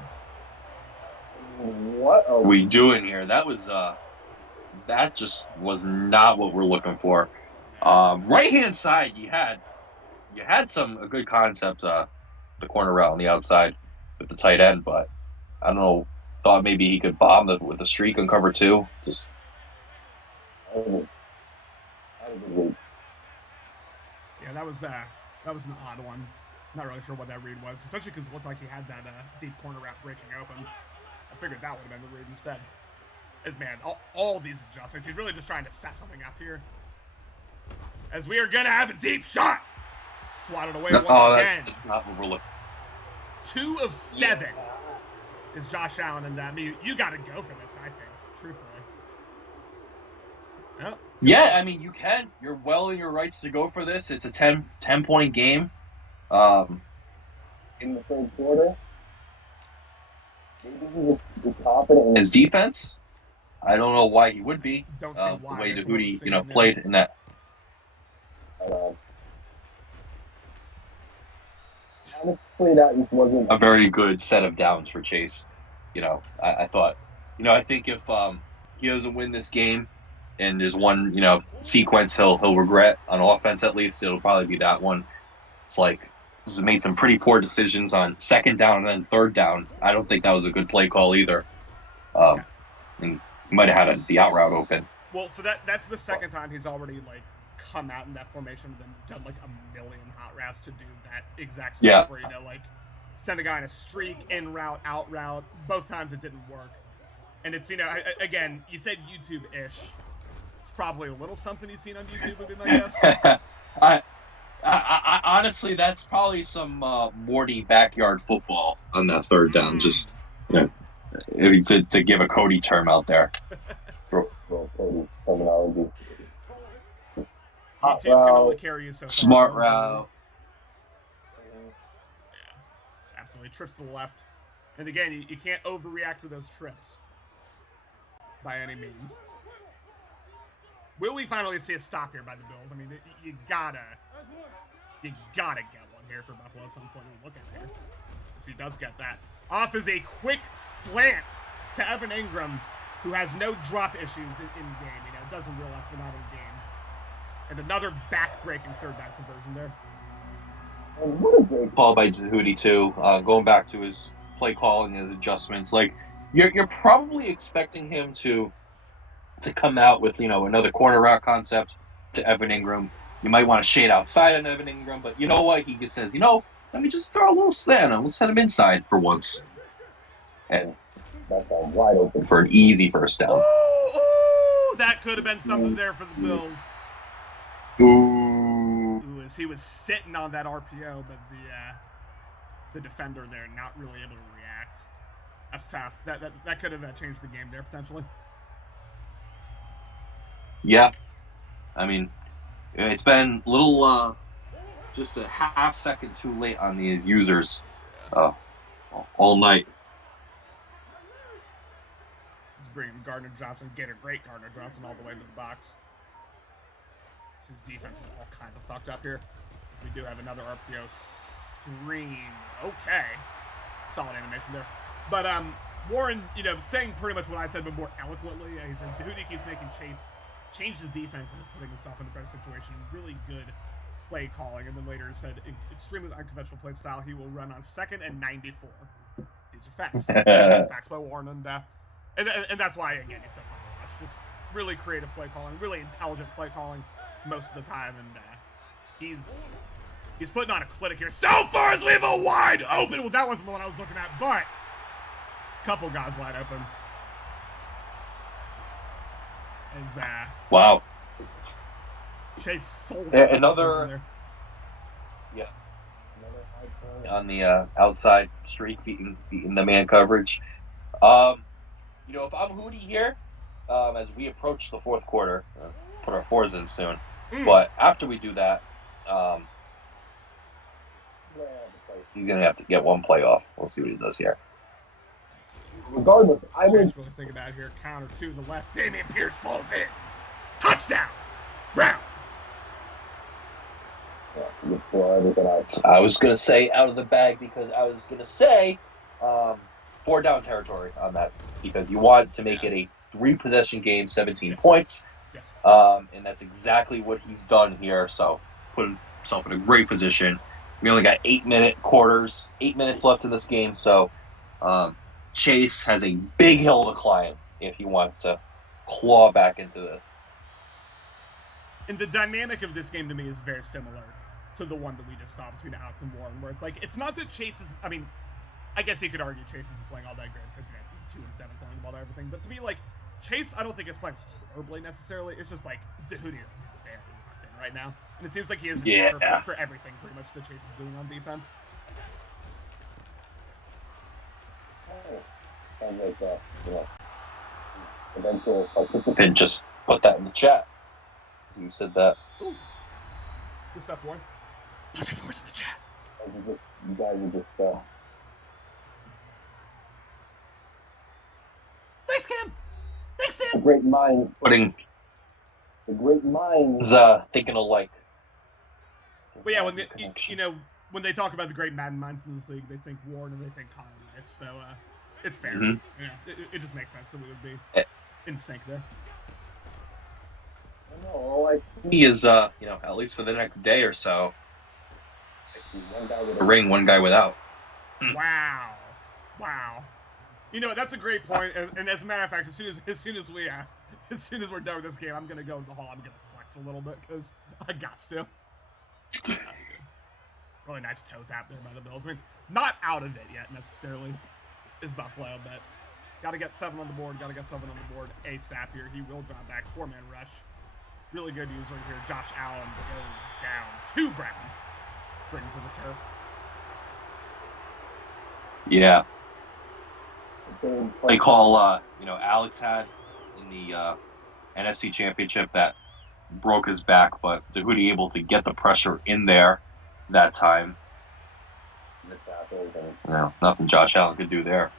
What are we doing here? That was that just was not what we're looking for. Right hand side, you had some good concepts. The corner route on the outside with the tight end, but I don't know. Thought maybe he could bomb with the streak on cover 2. Just. Yeah, that was an odd one. Not really sure what that read was, especially because it looked like he had that deep corner route breaking open. I figured that would have been the read instead. As man, all these adjustments, he's really just trying to set something up here. As we are gonna have a deep shot, swatted away once again. That's not what we're looking. 2 of 7 is Josh Allen, and I mean, you got to go for this. I think, truthfully. Oh. Yeah, I mean, you can. You're well in your rights to go for this. It's a 10-point game. In the third quarter, maybe he was confident in his defense. I don't know why he would be. Don't see why. The way Dahouty, played in that. Honestly, that just wasn't a very good set of downs for Chase. I thought, I think if he doesn't win this game, and there's one, sequence he'll regret on offense at least, it'll probably be that one. It's like he's made some pretty poor decisions on second down and then third down. I don't think that was a good play call either. And he might have had the out route open. Well, so that's the second time he's already come out in that formation and then done a million hot routes to do that exact stuff where send a guy in a streak, in route, out route. Both times it didn't work. And it's, again, you said YouTube-ish. It's probably a little something you've seen on YouTube, would be my guess. I honestly, that's probably some Morty backyard football on that third down. Just to give a Cody term out there. Cody terminology. YouTube can only carry you so far. Smart route. Yeah, absolutely. Trips to the left. And again, you can't overreact to those trips by any means. Will we finally see a stop here by the Bills? I mean, you gotta get one here for Buffalo at some point. Look at here. Yes, he does get that. Off is a quick slant to Evan Ingram, who has no drop issues in game. Doesn't real life, but not in game. And another back-breaking third down conversion there. What a great ball by Dahouty too. Going back to his play call and his adjustments, you're probably expecting him to come out with another corner route concept to Evan Ingram. You might want to shade outside on Evan Ingram, but you know what? He just says, let me just throw a little slant on him. Let's send him inside for once. And that's wide open for an easy first down. Ooh, that could have been something there for the Bills. Ooh, as he was sitting on that RPO, but the defender there not really able to react. That's tough. That could have changed the game there potentially. Yeah, I mean, it's been a little just a half second too late on these users all night. This is bringing Gardner Johnson, Gator great Gardner Johnson, all the way to the box. Since defense is all kinds of fucked up here. We do have another RPO screen. Okay. Solid animation there. But Warren, saying pretty much what I said, but more eloquently. He says Tahuti keeps making Chase change his defense and is putting himself in a better situation. Really good play calling. And then later he said, extremely unconventional play style. He will run on 2nd and 94. These are facts. These are facts by Warren. And that's why, again, he's so fun to watch. Just really creative play calling, really intelligent play calling most of the time. And he's putting on a clinic here. So far as we have a wide open. Well, that wasn't the one I was looking at, but a couple guys wide open. As wow. Chase sold another on the outside streak, beating the man coverage. If I'm Hootie here, as we approach the fourth quarter, put our fours in soon. But after we do that, he's gonna have to get one play off. We'll see what he does here. Regardless, I would really think about it here. Counter to the left. Damian Pierce falls in. Touchdown. Browns. I was gonna say out of the bag because I was gonna say 4 down territory on that because you want to make it a 3-possession game, 17 points. Yes. And that's exactly what he's done here. So put himself in a great position. We only got 8-minute quarters, 8 minutes left in this game. So Chase has a big hill to climb if he wants to claw back into this. And the dynamic of this game to me is very similar to the one that we just saw between Alex and Warren, where it's like, it's not that Chase is, I guess you could argue Chase isn't playing all that good because he had 2 and 7 throwing the ball and everything. But to me, like, Chase, I don't think is playing horribly necessarily. It's just like Tahuti is very locked in right now. And it seems like he is for everything pretty much that Chase is doing on defense. sounds like eventual participant. Just put that in the chat. You said that. Ooh. Good stuff, Warren. Put your voice in the chat. You guys are just Thanks, Cam. Thanks, Sam. the great mind. Putting The great minds. thinking alike. But yeah, when when they talk about the great Madden minds in this league, they think Warren and they think Conley. So it's fair. Mm-hmm. Yeah, it just makes sense that we would be in sync there. He is, at least for the next day or so, a ring, one guy without. Wow. That's a great point. And as a matter of fact, as soon as we're done with this game, I'm gonna go in the hall. I'm gonna flex a little bit because I got to. Really nice toe tap there by the Bills. Not out of it yet necessarily, is Buffalo, but got to get 7 on the board. ASAP here. He will drop back. 4-man rush. Really good user here. Josh Allen goes down. 2 Browns. Brings to the turf. Yeah. Play call, Alex had in the NFC Championship that broke his back, but Tahuti able to get the pressure in there that time. Nothing Josh Allen could do there.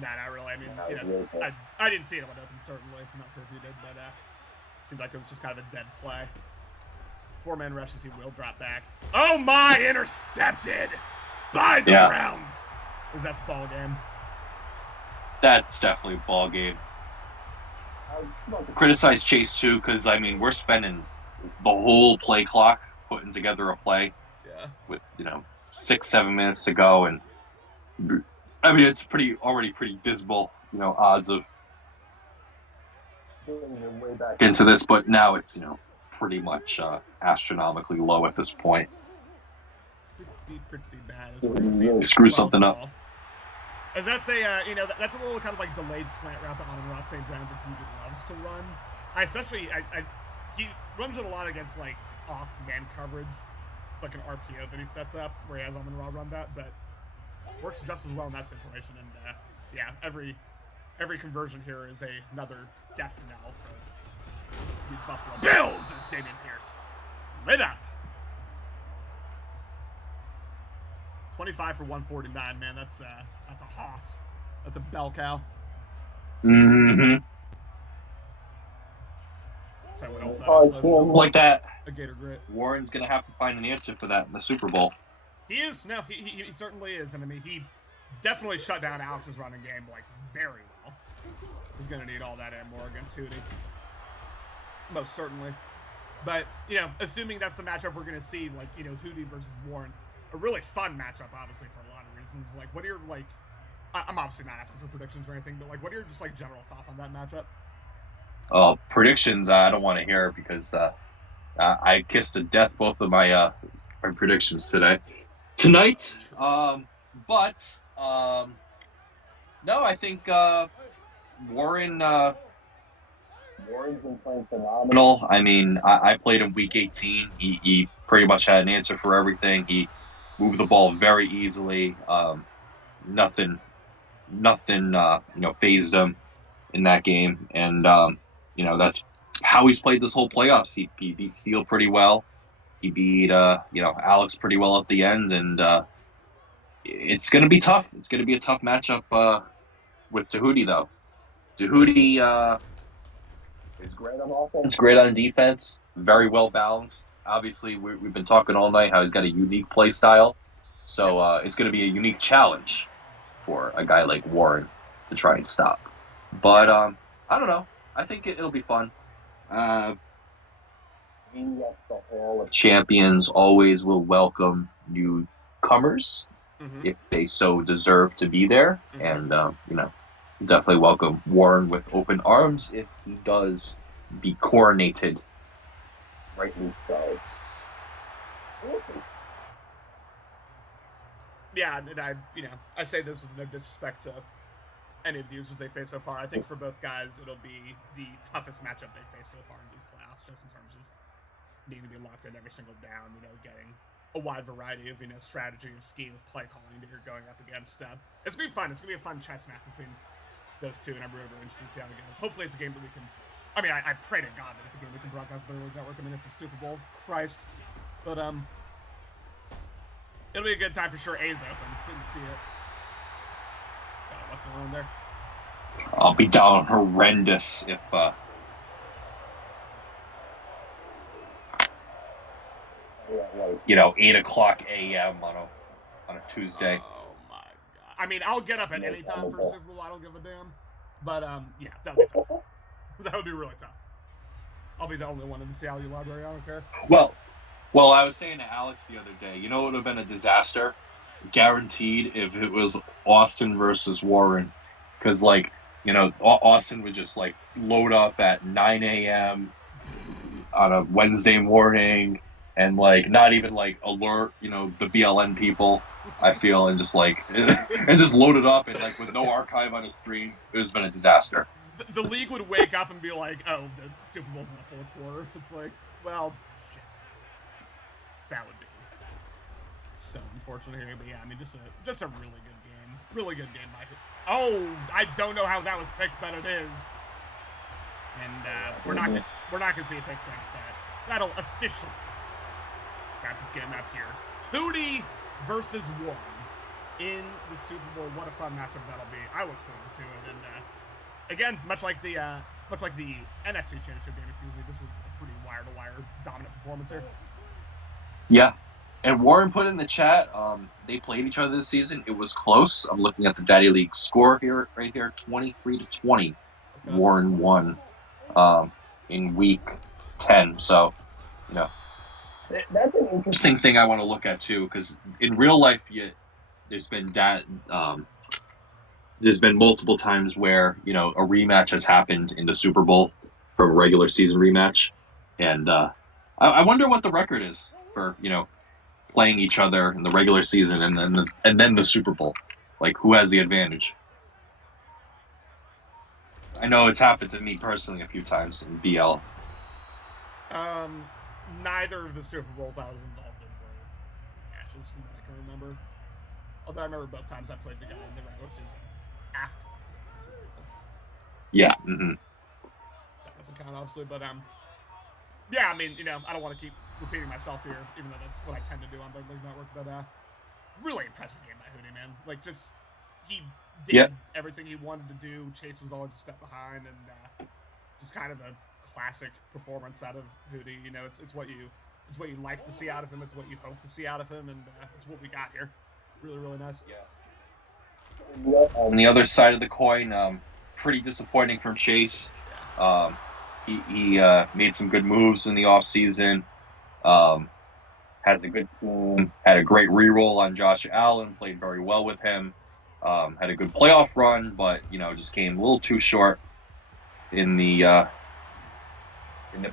Nah, not really. I didn't see it open, certainly. I'm not sure if you did, but it seemed like it was just kind of a dead play. 4-man rushes, he will drop back. Oh my, intercepted by the Browns. Because that's ball game. That's definitely a ball game. Criticize Chase too, because we're spending the whole play clock putting together a play. Yeah. With 6-7 minutes to go, and it's already pretty dismal. Odds of into this, but now it's pretty much astronomically low at this point. Pretty bad. Screw something up. As that's that's a little kind of like delayed slant route to Amon-Ra St. Brown that he loves to run. He runs it a lot against like off-man coverage. It's like an RPO that he sets up where he has Amon-Ra run that, but works just as well in that situation. And every conversion here is another death knell for these Buffalo Bills. It's Damian Pierce lit up. 25 for 149, man. That's a hoss. That's a bell cow. Mm-hmm. So what else that is? Like that. A Gator Grit. Warren's gonna have to find an answer for that in the Super Bowl. He is. No, he certainly is. And I mean, he definitely shut down Alex's running game like very well. He's gonna need all that and more against Hootie. Most certainly. But, you know, assuming that's the matchup we're going to see, like, you know, Hootie versus Warren, a really fun matchup, obviously, for a lot of reasons. Like, what are your, like, I'm obviously not asking for predictions or anything, but, like, what are your just, like, general thoughts on that matchup? Predictions, I don't want to hear because I kissed to death both of my predictions tonight. But no, I think Warren. Warren's been playing phenomenal. I mean, I played him week 18. He pretty much had an answer for everything. He moved the ball very easily. Nothing, phased him in that game. And, that's how he's played this whole playoffs. He beat Steele pretty well. He beat, Alex pretty well at the end. And it's going to be tough. It's going to be a tough matchup with Tahuti, though. Tahuti is great on offense. It's great on defense. Very well balanced. Obviously, we've been talking all night how he's got a unique play style. So it's going to be a unique challenge for a guy like Warren to try and stop. But I don't know. I think it'll be fun. The Hall of Champions always will welcome newcomers if they so deserve to be there. And, definitely welcome Warren with open arms if he does be coronated. Rightly so. Yeah, and I say this with no disrespect to any of the users they face so far. I think for both guys, it'll be the toughest matchup they face so far in these playoffs, just in terms of needing to be locked in every single down, getting a wide variety of, strategy and scheme of play calling that you're going up against. It's going to be fun. It's going to be a fun chess match between those two, and I'm really interested to see how it goes. Hopefully it's a game that we can... I mean, I pray to God that it's a game we can broadcast by the League Network. I mean, it's a Super Bowl. Christ. But, it'll be a good time for sure. A's open. Didn't see it. Don't know what's going on there. I'll be down horrendous if, 8 o'clock a.m. on a Tuesday. Oh, my God. I mean, I'll get up at any time for a Super Bowl. I don't give a damn. But, yeah, that would be tough. That would be really tough. I'll be the only one in the CLU library. I don't care. Well, I was saying to Alex the other day, it would have been a disaster, guaranteed, if it was Austin versus Warren. Because, Austin would just, load up at 9 a.m. on a Wednesday morning and, not even, alert, the BLN people, I feel, and just, and just load it up and, with no archive on his screen. It would have been a disaster. The league would wake up and be like, oh, the Super Bowl's in the fourth quarter. It's like, well, shit. That would be so unfortunate here. But yeah, I mean, just a really good game. Really good game, Mike. Oh, I don't know how that was picked, but it is. And we're not gonna see a pick six, but that'll officially wrap this game up here. Hootie versus Warren in the Super Bowl. What a fun matchup that'll be. I look forward to it. And again, much like the NFC Championship game, this was a pretty wire-to-wire dominant performance here. Yeah. And Warren put in the chat, they played each other this season. It was close. I'm looking at the Daddy League score right here, 23-20. Okay. Warren won in week 10. So, that's an interesting thing I want to look at too, because in real life, there's been multiple times where a rematch has happened in the Super Bowl from a regular season rematch, and I wonder what the record is for playing each other in the regular season and then the Super Bowl. Who has the advantage? I know it's happened to me personally a few times in BL. Neither of the Super Bowls I was involved in were matches from what I can remember. Although I remember both times I played the guy in the regular season after the Super Bowl. Yeah. Mm-hmm. That doesn't count, obviously, but yeah, I mean, I don't want to keep repeating myself here, even though that's what I tend to do on the League Network. But really impressive game by Hootie, man. Like, just he did everything he wanted to do. Chase was always a step behind, and just kind of a classic performance out of Hootie. You know, it's what you like to see out of him. It's what you hope to see out of him, and it's what we got here. Really, really nice. Yeah. On the other side of the coin, pretty disappointing from Chase. He made some good moves in the offseason. Has a good team. Had a great reroll on Josh Allen. Played very well with him. Had a good playoff run, but just came a little too short in the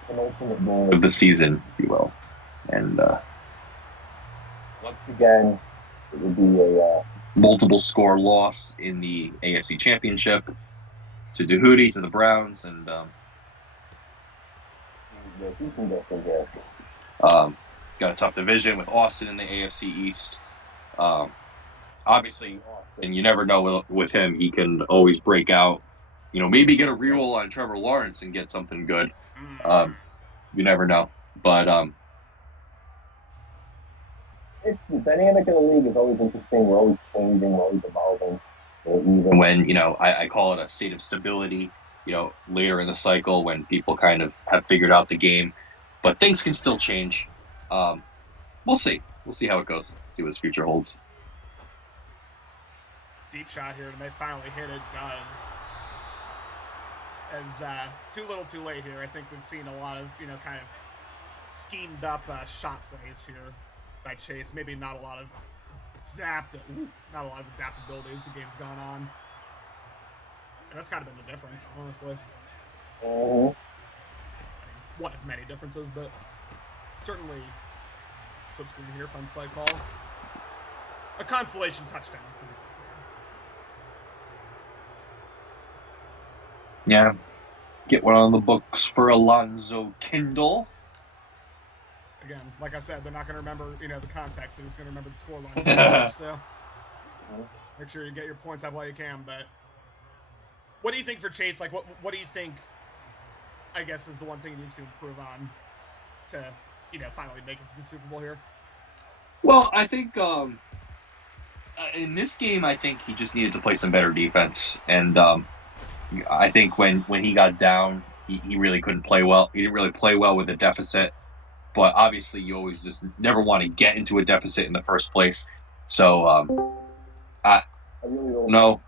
penultimate game of the season, if you will. And once again, it would be a multiple score loss in the AFC Championship to Hootie, to the Browns, and he can go from there. He's got a tough division with Austin in the AFC East. Obviously, and you never know with him, he can always break out. Maybe get a reroll on Trevor Lawrence and get something good. You never know. But it's the dynamic of the league is always interesting. We're always changing, we're always evolving. Even when, I call it a state of stability, later in the cycle when people kind of have figured out the game. But things can still change. We'll see. We'll see how it goes. See what his future holds. Deep shot here, and they finally hit it. Does. As too little too late here. I think we've seen a lot of, kind of schemed up shot plays here by Chase. Maybe not a lot of adaptability as the game's gone on. And that's kind of been the difference, honestly. I mean, one of many differences, but certainly subscreen here, fun play call. A consolation touchdown for the Yeah. Get one on the books for Alonzo Kindle. Again, like I said, they're not going to remember, the context. They're just going to remember the scoreline. So make sure you get your points out while you can. But what do you think for Chase? Like, what do you think, I guess, is the one thing he needs to improve on to, finally make it to the Super Bowl here? Well, I think in this game, I think he just needed to play some better defense. And I think when he got down, he really couldn't play well. He didn't really play well with a deficit. But obviously, you always just never want to get into a deficit in the first place. So I really don't know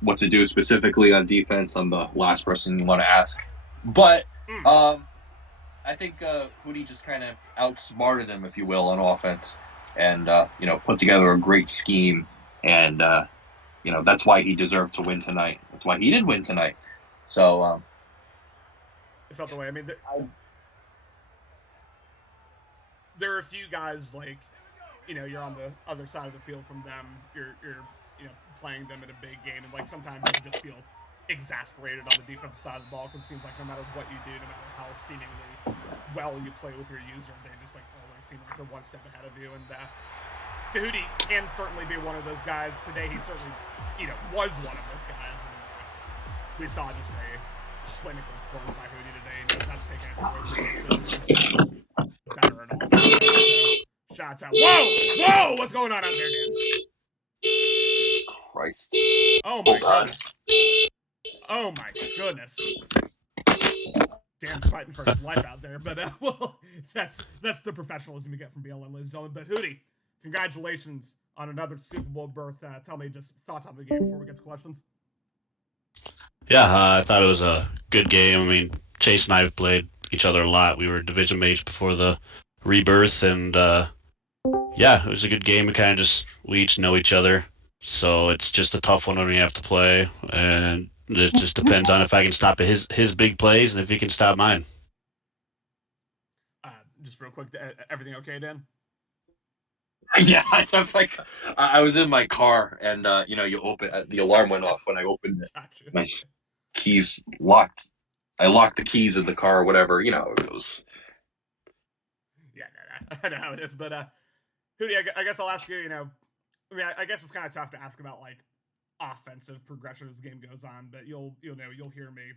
what to do specifically on defense. I'm the last person you want to ask. But I think Hootie just kind of outsmarted him, if you will, on offense. And, put together a great scheme. And, that's why he deserved to win tonight. That's why he did win tonight. So it felt the way. I mean, there are a few guys like, you're on the other side of the field from them. You're playing them in a big game, and like sometimes you just feel exasperated on the defensive side of the ball because it seems like no matter what you do, no matter how seemingly well you play with your user, they just like always seem like they're one step ahead of you. And Tahuti can certainly be one of those guys. Today he certainly, was one of those guys, and we saw just a clinical performance by Hootie today. Not to take anything away from his abilities, better in offense. So, shots out. Whoa! What's going on out there, Dan? Christ. Oh my goodness. Oh my goodness. Dan fighting for his life out there, but well, that's the professionalism you get from BLM, ladies and gentlemen. But Hootie, congratulations on another Super Bowl berth. Tell me just thoughts on the game before we get to questions. Yeah, I thought it was a good game. I mean, Chase and I have played each other a lot. We were division mates before the rebirth, and yeah, it was a good game. We each know each other, so it's just a tough one when we have to play, and it just depends on if I can stop his big plays and if he can stop mine. Just real quick, everything okay, Dan? Yeah, I was in my car, and you open the alarm went off when I opened it. Gotcha. My keys locked. I locked the keys in the car, or whatever. It was. Yeah, I know how it is, but Hootie, I guess I'll ask you. I guess it's kind of tough to ask about like offensive progression as the game goes on, but you'll hear me.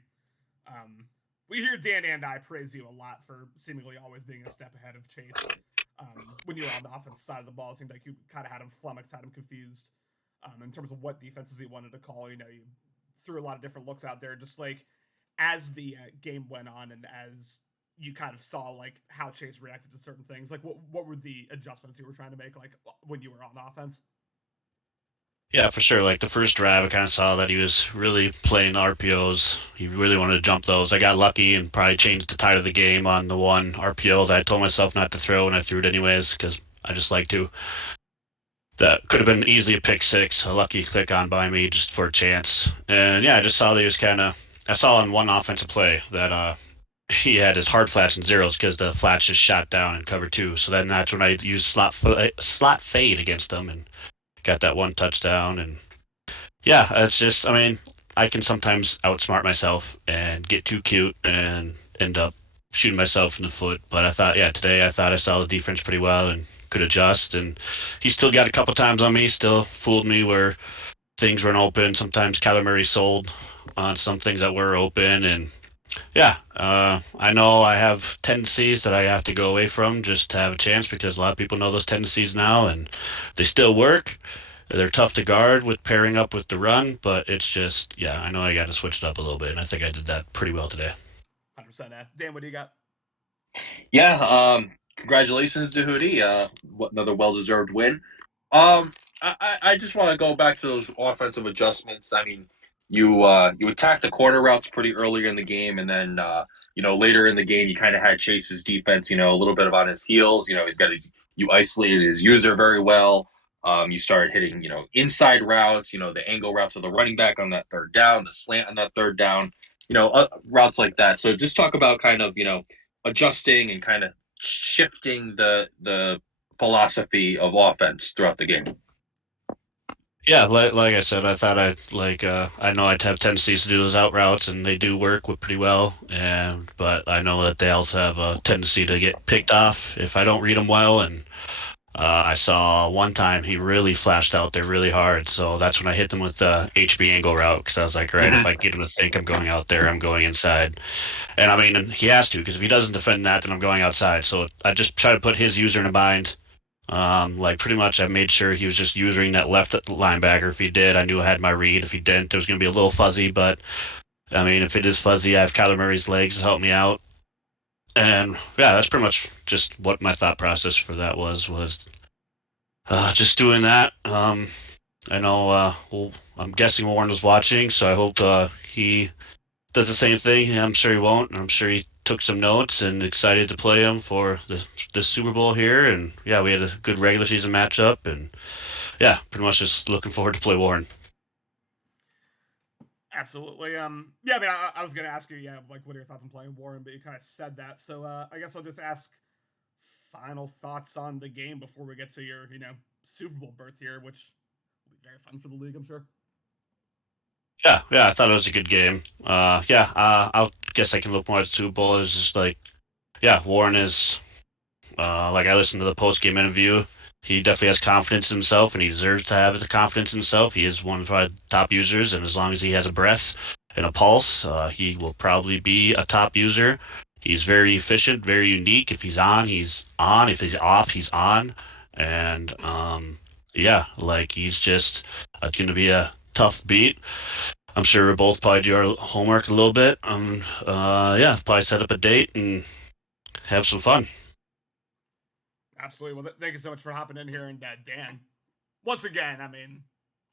We hear Dan and I praise you a lot for seemingly always being a step ahead of Chase. when you were on the offensive side of the ball. It seemed like you kind of had him flummoxed, had him confused in terms of what defenses he wanted to call. You know, you threw a lot of different looks out there, just like as the game went on and as you kind of saw like how Chase reacted to certain things. Like what were the adjustments you were trying to make like when you were on offense? Yeah, for sure. Like the first drive, I kind of saw that he was really playing RPOs. He really wanted to jump those. I got lucky and probably changed the tide of the game on the one RPO that I told myself not to throw, and I threw it anyways because I just like to. That could have been easily a pick six, a lucky click on by me just for a chance. And yeah, I just saw that he was kind of. I saw on one offensive play that he had his hard flats and zeros because the flats just shot down in cover two. So then that's when I used slot fade against them and got that one touchdown. And yeah, it's just, I mean, I can sometimes outsmart myself and get too cute and end up shooting myself in the foot. But I thought, yeah, today I thought I saw the defense pretty well and could adjust. And he still got a couple times on me, still fooled me where things weren't open. Sometimes Kyler Murray sold on some things that were open. And yeah, I know I have tendencies that I have to go away from just to have a chance because a lot of people know those tendencies now and they still work. They're tough to guard with pairing up with the run, but it's just, yeah, I know I got to switch it up a little bit, and I think I did that pretty well today. 100%. Dan, what do you got? Yeah, congratulations to Hootie. Another well-deserved win. I just want to go back to those offensive adjustments. I mean, you attacked the corner routes pretty earlier in the game, and then later in the game you kind of had Chase's defense, a little bit of on his heels. You isolated his user very well. You started hitting, inside routes, the angle routes of the running back on that third down, the slant on that third down, routes like that. So just talk about kind of, adjusting and kind of shifting the philosophy of offense throughout the game. Yeah, like I said, I thought I know I'd have tendencies to do those out routes, and they do work pretty well. But I know that they also have a tendency to get picked off if I don't read them well. And I saw one time he really flashed out there really hard, so that's when I hit them with the HB angle route because I was like, right, if I get him to think I'm going out there, I'm going inside. And I mean, he has to because if he doesn't defend that, then I'm going outside. So I just try to put his user in a bind. Like pretty much I made sure he was just using that left linebacker. If he did, I knew I had my read. If he didn't, it was going to be a little fuzzy. But I mean, if it is fuzzy, I have Kyler Murray's legs to help me out. And yeah, that's pretty much just what my thought process for that was just doing that. I know. I'm guessing Warren was watching, so I hope he does the same thing. I'm sure he won't. I'm sure he took some notes and excited to play him for the Super Bowl here. And yeah, we had a good regular season matchup, and yeah, pretty much just looking forward to play Warren. Absolutely. Yeah, I mean, I was gonna ask you, like, what are your thoughts on playing Warren, but you kind of said that, so I guess I'll just ask final thoughts on the game before we get to your, Super Bowl berth here, which will be very fun for the league, I'm sure. Yeah, I thought it was a good game. I guess I can look more at the Super Bowl as just like, yeah, Warren is, like I listened to the post-game interview. He definitely has confidence in himself, and he deserves to have the confidence in himself. He is one of our top users, and as long as he has a breath and a pulse, he will probably be a top user. He's very efficient, very unique. If he's on, he's on. If he's off, he's on. And yeah, like he's just going to be a tough beat. I'm sure we'll both probably do our homework a little bit. Yeah, probably set up a date and have some fun. Absolutely. Well, thank you so much for hopping in here. And Dan, once again, I mean,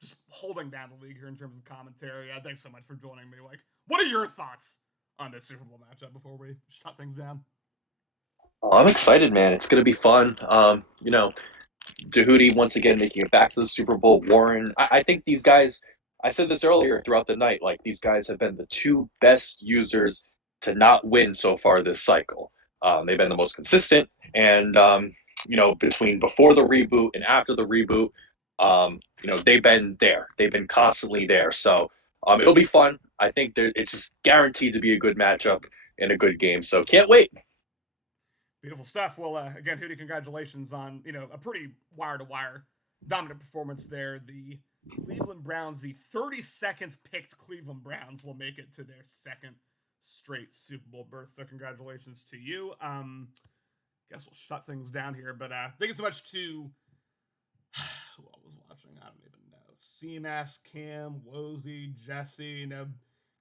just holding down the league here in terms of commentary. Thanks so much for joining me. Like, what are your thoughts on this Super Bowl matchup before we shut things down? I'm excited, man. It's going to be fun. Dahudi once again making it back to the Super Bowl. Warren, I think these guys, I said this earlier throughout the night, like these guys have been the two best users to not win so far this cycle. They've been the most consistent, and between before the reboot and after the reboot, they've been there. They've been constantly there. So it'll be fun. I think it's just guaranteed to be a good matchup and a good game. So can't wait. Beautiful stuff. Well, again, Hootie, congratulations on, a pretty wire-to-wire dominant performance there. The Cleveland Browns, the 32nd picked Cleveland Browns, will make it to their second straight Super Bowl berth. So congratulations to you. guess we'll shut things down here. But thank you so much to who all was watching. I don't even know. CMAS, Cam, Wozy, Jesse.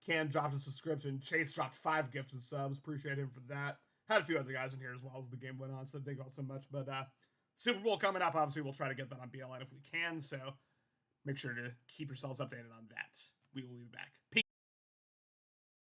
Cam dropped a subscription. Chase dropped 5 gifted subs. Appreciate him for that. Had a few other guys in here as well as the game went on, so thank you all so much. But Super Bowl coming up. Obviously, we'll try to get that on BLN if we can. So make sure to keep yourselves updated on that.